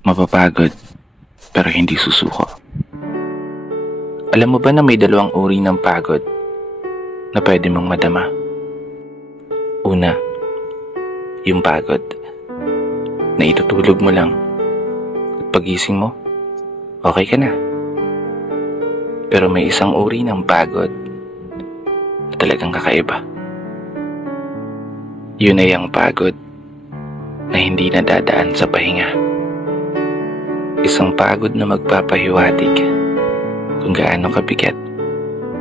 Mapapagod, pero hindi susuko. Alam mo ba na may dalawang uri ng pagod na pwede mong madama? Una, yung pagod na itutulog mo lang at pagising mo, okay ka na. Pero may isang uri ng pagod na talagang kakaiba. Yun ay ang pagod na hindi nadadaan sa pahinga. Isang pagod na magpapahiwatig kung gaano kabigat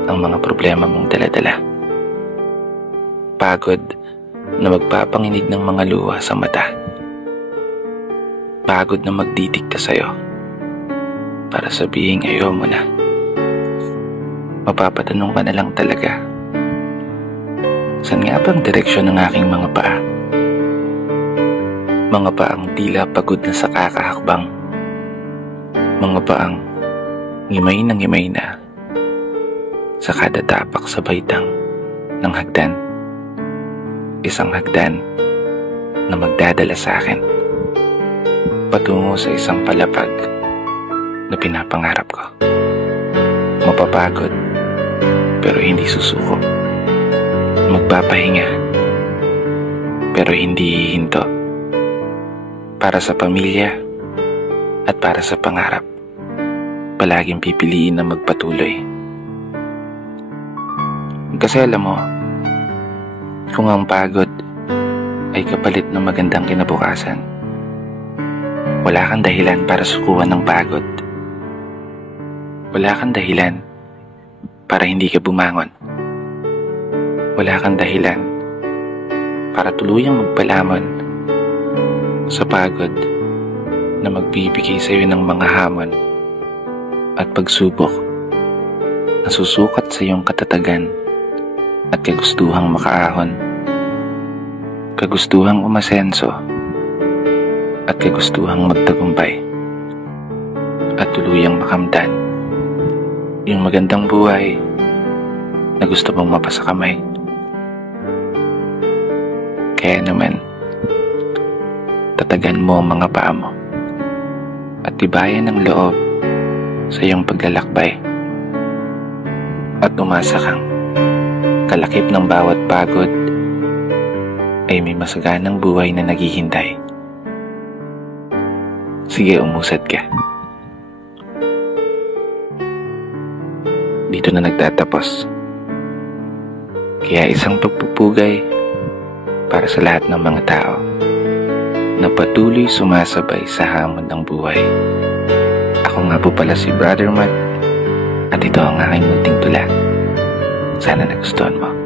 ang mga problema mong daladala. Pagod na magpapanginig ng mga luha sa mata. Pagod na magdidikta sa'yo para sabihing ayaw mo na. Mapapatanong ka na lang talaga, saan nga bang direksyon ng aking mga paa? Mga paang tila pagod na sa kakahakbang. Mga paang ngimay na sa kada tapak sa baitang ng hagdan. Isang hagdan na magdadala sa akin patungo sa isang palapag na pinapangarap ko. Mapapagod pero hindi susuko. Magpapahinga pero hindi hihinto. Para sa pamilya at para sa pangarap, palaging pipiliin na magpatuloy. Kasi alam mo, kung ang pagod ay kapalit ng magandang kinabukasan, wala kang dahilan para sukuan ng pagod. Wala kang dahilan para hindi ka bumangon. Wala kang dahilan para tuluyang magpalamon sa pagod na magbibigay sa iyo ng mga hamon at pagsubok na susukat sa iyong katatagan at kagustuhang makaahon, kagustuhang umasenso at kagustuhang magtagumpay at tuluyang makamtan yung magandang buhay na gusto mong mapasakamay. Kaya naman, tatagan mo ang mga paa mo at tibayan ng loob sa iyong paglalakbay at umasa kang kalakip ng bawat pagod ay may masaganang buhay na naghihintay. Sige, umusad ka. Dito na nagtatapos. Kaya isang pagpupugay para sa lahat ng mga tao na patuloy sumasabay sa hamon ng buhay. Ako nga po pala si Brother Matt at ito ang aking munting tula. Sana nagustuhan mo.